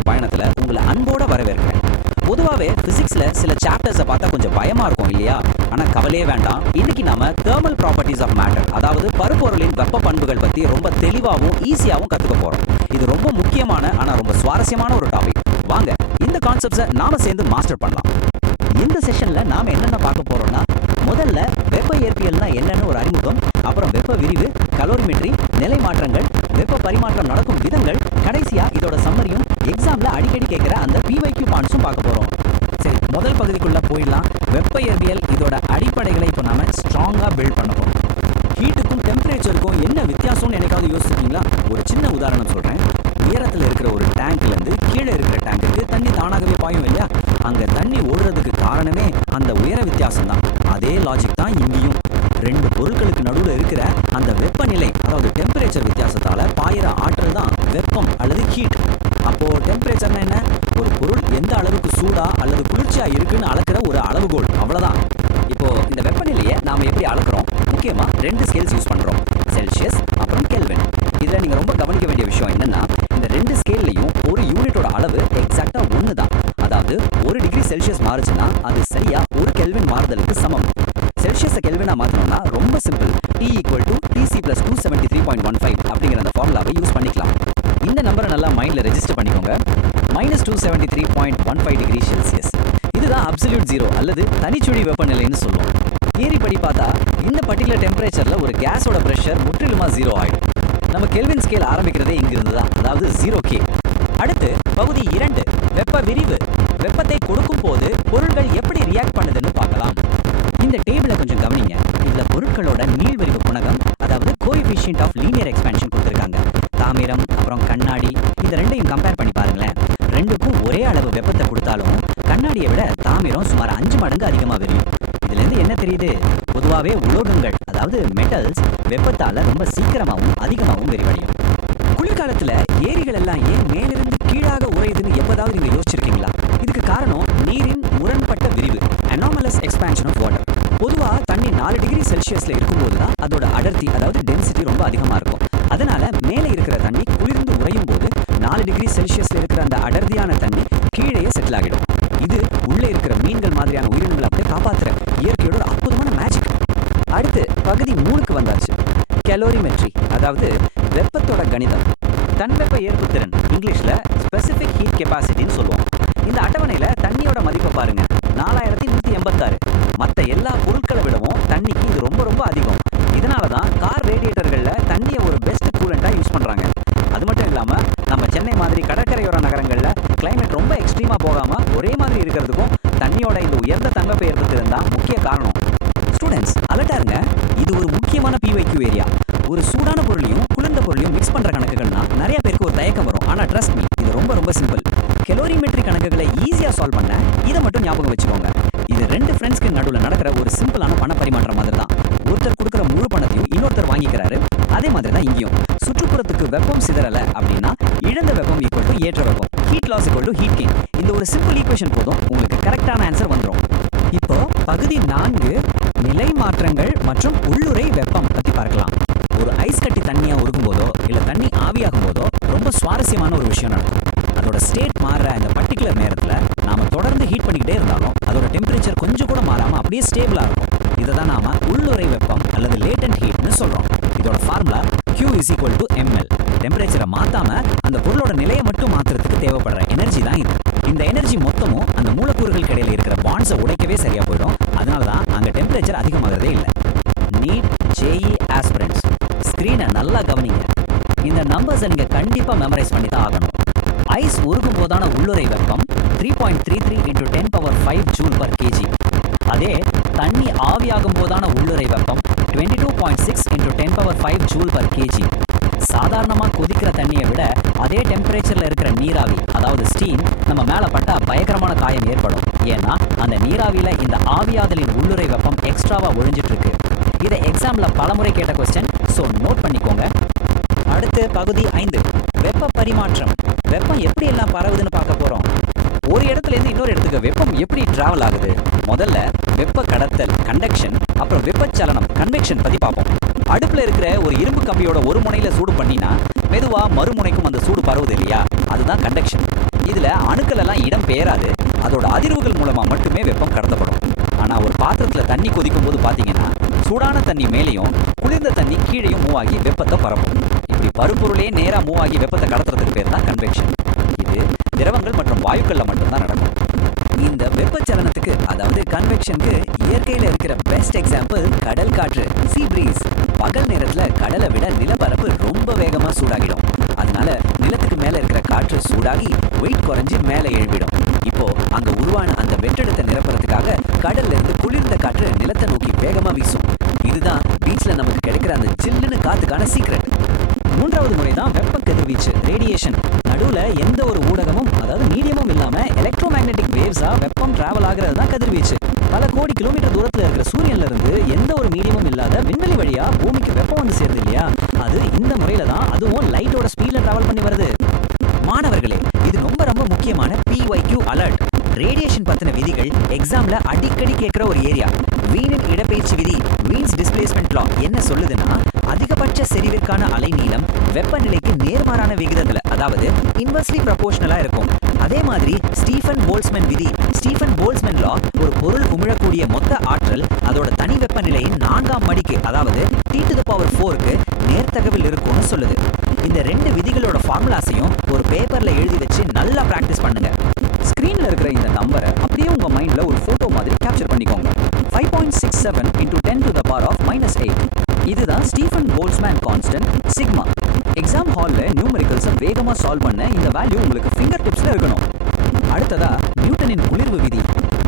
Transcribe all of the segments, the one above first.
அறிவு பயணத்துல உங்களை அன்போட வரவேற்கிறேன். பொதுவாவே பிசிக்ஸ்ல சில சாப்டர்ஸை பார்த்தா கொஞ்சம் பயமா இருக்கும் இல்லையா? ஆனா கவலையே வேண்டாம். இன்னைக்கு நாம தெர்மல் ப்ராப்பர்ட்டிஸ் ஆஃப் மேட்டர், அதாவது பருப்பொருளின் வெப்ப பண்புகள் பத்தி ரொம்ப தெளிவாகவும் ஈஸியாகவும் கத்துக்க போறோம். இது ரொம்ப முக்கியமான ஆனா ரொம்ப சுவாரஸ்யமான ஒரு டாபிக். வாங்க இந்த கான்செப்ட்ஸை நாம சேர்ந்து மாஸ்டர் பண்ணலாம். இந்த செஷன்ல நாம என்னென்ன பார்க்க போறோம்னா, முதல்ல வெப்ப இயற்பியல்னா என்னன்னு ஒரு அறிமுகம், அப்புறம் வெப்ப விரிவு, கலோரிமெட்ரி, நிலை மாற்றங்கள், வெப்ப பரிமாற்றம் நடக்கும் விதங்கள், கடைசியா இதோட சம்மரியும் எக்ஸாம்ல அடிக்கடி கேட்கிற அந்த PYQ பாயிண்ட்ஸும் பார்க்க போறோம். சரி, முதல் பகுதிக்குள்ள போயிடலாம். வெப்ப இயற்பியல் இதோட அடிப்படைகளை இப்போ நாம ஸ்ட்ராங்கா பில்ட் பண்ண போறோம். ஹீட்டுக்கும் டெம்பரேச்சருக்கும் என்ன வித்தியாசம்னு எனக்காவது யோசிச்சிருக்கீங்களா? ஒரு சின்ன உதாரணம் சொல்றேன். உயரத்தில் இருக்கிற ஒரு டேங்க்ல இருந்து கீழே இருக்கிற டேங்குக்கு தண்ணி தானாகவே பாயும் இல்லையா? அங்க தண்ணி ஓடுறதுக்கு காரணமே அந்த உயர வித்தியாசம் தான். அதே லாஜிக் தான் இங்கேயும். ரெண்டு பொருட்களுக்கு நடுவில் இருக்கிற அந்த வெப்பநிலை, அதாவது டெம்பரேச்சர் வித்தியாசத்தால பாயிற ஆற்றல் தான் வெப்பம் அல்லது ஹீட். அப்போ டெம்பரேச்சர்னா என்ன? ஒரு பொருள் எந்த அளவுக்கு சூடா அல்லது குளிர்ச்சியா இருக்குன்னு அளக்கிற ஒரு அளவுகோல், அவ்வளவுதான். இப்போ இந்த வெப்பநிலையை நாம எப்படி அளக்குறோம்? முக்கியமா 2 ஸ்கேல்ஸ் யூஸ் பண்றோம், செல்சியஸ் அப்புறம் கெல்வின். இதுல நீங்க ரொம்ப கவனிக்க வேண்டிய விஷயம் என்னன்னா, இந்த 2 ஸ்கேல்லையும் ஒரு யூனிட்டோட அளவு எக்ஸாக்டா 1 தான். அதாவது 1 டிகிரி செல்சியஸ் மாறுச்சுன்னா அது சரியா 1 கெல்வின் மாறுதலுக்கு சமம். செல்சியஸை கெல்வினா மாற்றணும்னா ரொம்ப சிம்பிள். T = Tc + 273.15 அப்படிங்கிற அந்த ஃபார்முலாவை யூஸ் பண்ணிக்கலாம். இந்த நம்பரை நல்லா மைண்ட்ல ரெஜிஸ்டர் பண்ணிக்கோங்க. -273.15 டிகிரி செல்சியஸ். இதுதான் அப்சல்யூட் ஜீரோ அல்லது தனிச்சுழி வெப்பநிலைன்னு சொல்லுவோம். தியரி படி பார்த்தா இந்த பர்டிகுலர் டெம்பரேச்சர்ல ஒரு கேஸோட பிரஷர் முற்றிலுமா 0 ஆயிடும். நம்ம கெல்வின் ஸ்கேல் ஆரம்பிக்கிறதே இங்கிருந்து தான், அதாவது 0K. அடுத்து பகுதி 2, வெப்ப விரிவு. வெப்பத்தை கொடுக்கும் போது பொருட்கள் எப்படி ரியாக்ட் பண்ணுதுன்னு பார்க்கலாம். இந்த டேபிளை கொஞ்சம் கவனிங்க. இதுல பொருட்களோட நீள்விரிவு குணகம், அதாவது கோஎஃபிஷியன்ட் ஆஃப் லீனியர் எக்ஸ்பான்ஷன் கொடுத்திருக்காங்க. தாமிரம் அப்புறம் கண்ணாடி, இந்த ரெண்டையும் கம்பேர் பண்ணி பாருங்களேன். ரெண்டுக்கும் ஒரே அளவு வெப்பத்தை கொடுத்தாலும் கண்ணாடியை விட தாமிரம் சுமார் 5 மடங்கு அதிகமா விரியும். இதுல இருந்து என்ன தெரியுது? பொதுவாவே உலோகங்கள், அதாவது மெட்டல்ஸ், வெப்பத்தால ரொம்ப சீக்கிரமாவும் அதிகமாகவும் விரிவடையும். குளிர்காலத்துல ஏரிகள் எல்லாம் ஏன் மேலிருந்து கீழாக உறையுதுன்னு எப்போதாவது நீங்க யோசிச்சிருக்கீங்களா? இதுக்கு காரணம் நீரின் முரண்பட்ட விரிவு, அனாமலஸ் எக்ஸ்பான்ஷன் ஆஃப் வாட்டர். பொதுவா தண்ணி 4 டிகிரி செல்சியஸ்ல இருக்கும்போது தான் அதோட அடர்த்தி, அதாவது டென்சிட்டி ரொம்ப அதிகமா இருக்கும். அதனால மேலே இருக்கிற தண்ணி குளிர்ந்து உறையும் போது 4 டிகிரி செல்சியஸ்ல இருக்கிற அந்த அடர்த்தியான தண்ணி கீழே செட்டில் ஆகிடும். இது உள்ளே இருக்கிற மீன்கள் மாதிரியான உயிரினங்களை அப்படியே காப்பாத்துற இயற்கையோட ஒரு அற்புதமான மேஜிக். அடுத்து பகுதி 3க்கு வந்தாச்சு. கலோரிமெட்ரி, அதாவது வெப்பத்தோட கணிதம். தன்வெப்ப ஏற்புத்திறன், இங்கிலீஷ்ல ஸ்பெசிபிக் ஹீட் கெப்பாசிட்டின்னு சொல்லுவோம். இந்த அட்டவணையில தண்ணியோட மதிப்பை பாருங்க, 4186. மற்ற எல்லா பொருட்களை விடவும் தண்ணிக்கு இது ரொம்ப ரொம்ப அதிகம். இதனாலதான் கார் ரேடியேட்டர்கள்ல தண்ணியை ஒரு பெஸ்ட் கூலண்டா யூஸ் பண்றாங்க. அது மட்டும் இல்லாம நம்ம சென்னை மாதிரி கடற்கரையோர நகரங்கள்ல கிளைமேட் ரொம்ப எக்ஸ்ட்ரீமா போகாம ஒரே மாதிரி இருக்கிறதுக்கும் தண்ணியோட இந்த உயர்ந்த தன்வெப்ப ஏற்புத்திறன் தான் முக்கிய காரணம். ஸ்டூடெண்ட்ஸ் அலர்ட்டா இருங்க, இது ஒரு முக்கியமான PYQ ஏரியா. ஒரு சூடான பொருளையும் குளிர்ந்த பொருளையும் மிக்ஸ் பண்ற கணக்குகள்னா நிறைய பேருக்கு ஒரு தயக்கம் வரும். ஆனா ட்ரஸ்ட் மீ, இது ரொம்ப ரொம்ப சிம்பிள். கலோரிமெட்ரி கணக்குகளை ஈஸியா சால்வ் பண்ண இதை மட்டும் ஞாபகம் வச்சுக்கோங்க. இது 2 ஃப்ரெண்ட்ஸ்க்கு நடுவில் நடக்கிற ஒரு சிம்பிளான பண பரிமாற்றம் மாதிரி தான். ஒருத்தர் கொடுக்குற முழு பணத்தையும் இன்னொருத்தர் வாங்கிக்கிறாரு. அதே மாதிரி தான் இங்கேயும். சுற்றுப்புறத்துக்கு வெப்பம் சிதறல அப்படின்னா இழந்த வெப்பம் = ஏற்ற வெப்பம், ஹீட் லாஸ் = ஹீட் கெயின். இந்த ஒரு சிம்பிள் ஈக்குவேஷன் போதும், உங்களுக்கு கரெக்டான ஆன்சர் வந்துடும். இப்போ பகுதி 4, நிலை மாற்றங்கள் மற்றும் உள்ளுறை வெப்பம் பத்தி பார்க்கலாம். ஒரு ஐஸ் கட்டி தண்ணியா உருகும் போதோ இல்ல தண்ணி ஆவியாகும் போதோ ரொம்ப சுவாரஸ்யமான ஒரு விஷயம் நடக்கும். அதோட ஸ்டேட் மாறுற இந்த பர்டிகுலர் நேரத்துல நாம தொடர்ந்து ஹீட் பண்ணிக்கிட்டே இருந்தாலும் அதோட டெம்பரேச்சர் கொஞ்சம் கூட மாறாம அப்படியே ஸ்டேபிளா இருக்கும். இதை தான் நாம உள்ளுறை வெப்பம் அல்லது லேட்டன்ட் ஹீட்னு சொல்றோம். இதோட ஃபார்முலா Q = ml. டெம்பரேச்சரை மாத்தாம அந்த பொருளோட நிலையை மட்டும் மாத்துறதுக்கு தேவைப்படுற எனர்ஜி தான் இது. இந்த எனர்ஜி மொத்தமும் அந்த மூலக்கூறுகளுக்கு இடையில இருக்கிற பாண்ட்ஸை உடைக்கவே சரியா போயிடும். அதனாலதான் அங்க டெம்பரேச்சர் அதிகமாகிறதே இல்லை. நீட் JE ஆஸ்பிரண்ட்ஸ், ஸ்கிரீனை நல்லா கவனிங்க. இந்த நம்பர்ஸை நீங்க கண்டிப்பா மெமரைஸ் பண்ணி தான் ஆகணும். ஐஸ் உருகும் போதான உள்ளுறை வெப்பம் 3.33 × 10⁵ J/kg. அதே தண்ணி ஆவியாகும் போதான உள்ளுறை வெப்பம் 22.6 × 10⁵ J/kg. சாதாரணமா கொதிக்கிற தண்ணியை விட அதே டெம்பரேச்சர்ல இருக்கிற நீராவி, அதாவது ஸ்டீம், நம்ம மேல பட்டா பயங்கரமான காயம் ஏற்படும். ஏன்னா அந்த நீராவியில இந்த ஆவியாதலின் உள்ளுறை வெப்பம் எக்ஸ்ட்ராவா ஒழிஞ்சிட்டு இருக்கு. இதை எக்ஸாம்ல பலமுறை கேட்ட கொஸ்டின், சோ நோட் பண்ணிக்கோங்க. அடுத்து பகுதி 5, வெப்ப பரிமாற்றம். வெப்பம் எப்படி எல்லாம் பரவுதுன்னு பார்க்க போறோம். ஒரு இடத்துல இருந்து இன்னொரு இடத்துக்கு வெப்பம் எப்படி டிராவல் ஆகுது? முதல்ல வெப்ப கடத்தல், கண்டக்ஷன், அப்புறம் வெப்பச்சலனம், கன்வெக்ஷன் பத்தி பார்ப்போம். அடுப்புல இருக்கிற ஒரு இரும்பு கம்பியோட ஒரு முனையில சூடு பண்ணினா மெதுவா மறுமுனைக்கும் அந்த சூடு பரவுது இல்லையா? அதுதான் கண்டக்ஷன். இதுல அணுக்கள் எல்லாம் இடம் பெயராது, அதோட அதிர்வுகள் மூலமா மட்டுமே வெப்பம் கடத்தப்படும். ஆனா ஒரு பாத்திரத்துல தண்ணி கொதிக்கும் போது பாத்தீங்கன்னா சூடான தண்ணி மேலேயும் குளிர்ந்த தண்ணி கீழேயும் மூவ் ஆகி வெப்பத்தை பரப்பும். இப்படி பருப்பொருளே நேரா மூவ் ஆகி வெப்பத்தை கடத்துறதுக்கு பேர் தான் கன்வெக்ஷன். இது திரவங்கள் மற்றும் வாயுக்கள்ல மட்டும்தான் நடக்கும். இந்த வெப்பச்சலனத்துக்கு அதாவது கன்வெக்ஷனுக்கு இயற்கையில இருக்கிற பெஸ்ட் எக்ஸாம்பிள் கடல் காற்று, சீ பிரீஸ். பகல் நேரத்துல கடலை விட நிலப்பரப்பு ரொம்ப வேகமா சூடாகிடும். அதனால நிலத்துக்கு மேல இருக்கிற காற்று சூடாகி வெயிட் குறைஞ்சு மேல எழும்பிடும். இப்போ அங்க உருவான அந்த வெற்றிடத்தை நிரப்புறதுக்காக கடல்ல இருந்து குளிர்ந்த காற்று நிலத்தை நோக்கி வேகமா வீசும். இதுதான் பீச்ல நமக்கு கிடைக்கிற அந்த சில்லுன்னு காத்துக்கான சீக்ரெட். மூன்றாவது முறை தான் வெப்ப கதிர்வீச்சு, ரேடியேஷன். நடுவுல எந்த ஒரு ஊடகமும் அதாவது மீடியமும் இல்லாம எலக்ட்ரோ மேக்னெட்டிக் வேவ்ஸா வெப்பம் டிராவல் ஆகிறது தான் கதிர்வீச்சு. பல கோடி கிலோமீட்டர் தூரத்துல இருக்கிற சூரியன்ல இருந்து எந்த ஒரு மீடியமும் இல்லாத விண்வெளி வழியா பூமிக்கு வெப்பம் வந்து சேருது இல்லையா, அது இந்த முறையில தான், அதுவும் லைட்டோட ஸ்பீட்ல டிராவல் பண்ணி வருது. மாணவர்களே, இது ரொம்ப ரொம்ப முக்கியமான PYQ அலர்ட். ரேடியேஷன் பத்தின விதிகள் எக்ஸாம்ல அடிக்கடி கேட்கிற ஒரு ஏரியா. வீணின் இடப்பெயர்ச்சி விதி, வீன்ஸ் டிஸ்பிளேஸ்மெண்ட் லா என்ன சொல்லுதுன்னா, அதிகபட்ச செறிவிற்கான அலைநீளம் வெப்பநிலைக்கு நேர்மாறான விகிதத்துல, அதாவது இன்வெர்ஸ்லி ப்ரொபோர்ஷனலா இருக்கும். அதே மாதிரி ஸ்டீஃபன் போல்ட்ஸ்மேன் விதி, ஸ்டீஃபன் போல்ட்ஸ்மேன் லா, ஒரு பொருள் உமிழக்கூடிய மொத்த ஆற்றல் அதோட தனி வெப்பநிலையின் 4ஆம் மடிக்கு, அதாவது T⁴ நேர்த்தகவில் இருக்கும்னு சொல்லுது. இந்த 2 விதிகளோட ஃபார்முலாஸையும் ஒரு பேப்பர்ல எழுதி வச்சு நல்லா பிராக்டிஸ் பண்ணுங்க. ஸ்கிரீன்ல இருக்கிற இந்த நம்பரை அப்படியே உங்க மைண்ட்ல ஒரு போட்டோ மாதிரி கேப்சர் பண்ணிக்கோங்க. 5.67 × 10⁻⁻8. இதுதான் Stephen Boltzmann constant sigma. Exam ஹால்ல நியூமெரிக்கல்ஸை வேகமா சால்வ் பண்ண இந்த வேல்யூ உங்களுக்கு ஃபிங்கர் டிப்ஸ்ல இருக்கணும். அடுத்ததா நியூட்டனின் குளிர்வு விதி,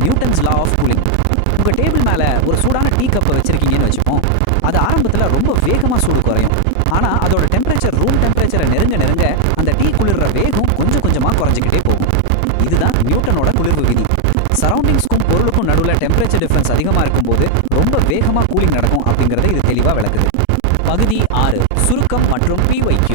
நியூட்டன்ஸ் லா ஆஃப் கூலிங். உங்க டேபிள் மேல ஒரு சூடான டீ கப்பை வச்சிருக்கீங்கன்னு வச்சுப்போம். அது ஆரம்பத்துல ரொம்ப வேகமா சூடு குறையும். ஆனா அதோட டெம்பரேச்சர் ரூம் டெம்பரேச்சரை நெருங்க நெருங்க அந்த டீ குளிர்ற வேகம் கொஞ்சம் கொஞ்சமா குறைஞ்சிக்கிட்டே போகும். இதுதான் நியூட்டனோட குளிர்வு விதி. சரௌண்டிங்ஸ்க்கும் பொருளுக்கும் நடுவில் டெம்பரேச்சர் டிஃபரன்ஸ் அதிகமாக இருக்கும்போது ரொம்ப வேகமாக கூலிங் நடக்கும் அப்படிங்கிறத இது தெளிவாக விளக்குது. பகுதி 6, சுருக்கம் மற்றும் PYQ.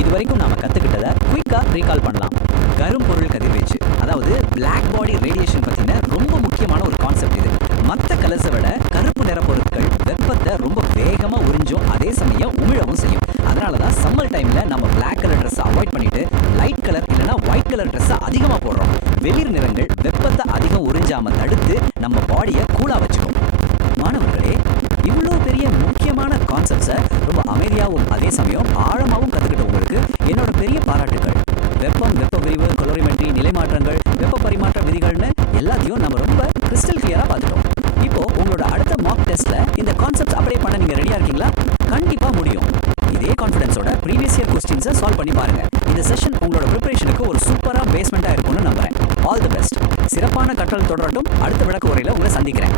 இது வரைக்கும் நாம கத்துக்கிட்டதை குயிக்கா ரீகால் பண்ணலாம். கரும்பொருள் கதிர்வீச்சு, அதாவது பிளாக் பாடி ரேடியேஷன் பத்தின ரொம்ப முக்கியமான ஒரு கான்செப்ட் இது. மற்ற கலர்ஸை விட கருப்பு நிற பொருட்கள் வெப்பத்தை ரொம்ப வேகமா உறிஞ்சும், அதே சமயம் உமிழவும் செய்யும். அதனாலதான் சம்மர் டைம்ல நம்ம பிளாக் கலர் ட்ரெஸ் அவாய்ட் பண்ணிட்டு லைட் கலர் இல்லைன்னா ஒயிட் கலர் ட்ரெஸ் அதிகமா போடுறோம். வெளிர் நிறங்கள் வெப்பத்தை அதிகம் உறிஞ்சாம தடுத்து நம்ம பாடியை கூலா வச்சுக்கும். மாணவர்களே, இவ்வளோ பெரிய முக்கியமான கான்செப்ட்ஸை ரொம்ப அமைதியாகவும் அதே சமயம் ஆழமாகவும் கற்றுக்கிட்ட உங்களுக்கு என்னோட பெரிய பாராட்டுகள். வெப்பம், வெப்ப விரிவு, கொலோரிமெட்ரி, நிலைமாற்றங்கள், வெப்ப பரிமாற்ற விதிகள்னு எல்லாத்தையும் நம்ம ரொம்ப கிறிஸ்டல் கிளியரா பார்த்துட்டோம். இப்போ உங்களோட அடுத்த மாக் டெஸ்ட்ல இந்த கான்செப்ட்ஸ் அப்ளை பண்ண நீங்க ரெடியா இருக்கீங்களா? கண்டிப்பா முடியும். இதே கான்ஃபிடன்ஸோட ப்ரீவியஸ் இயர் கொஸ்டின்ஸை சால்வ் பண்ணி பாருங்க. இந்த செஷன் உங்களோட ப்ரிப்பரேஷனுக்கு ஒரு சூப்பரா பேஸ்மெண்டா இருக்கும்னு நம்புறேன். All the best. சிறப்பான கற்றல் தொடரட்டும். அடுத்த விளக்க உரையில உங்களை சந்திக்கிறேன்.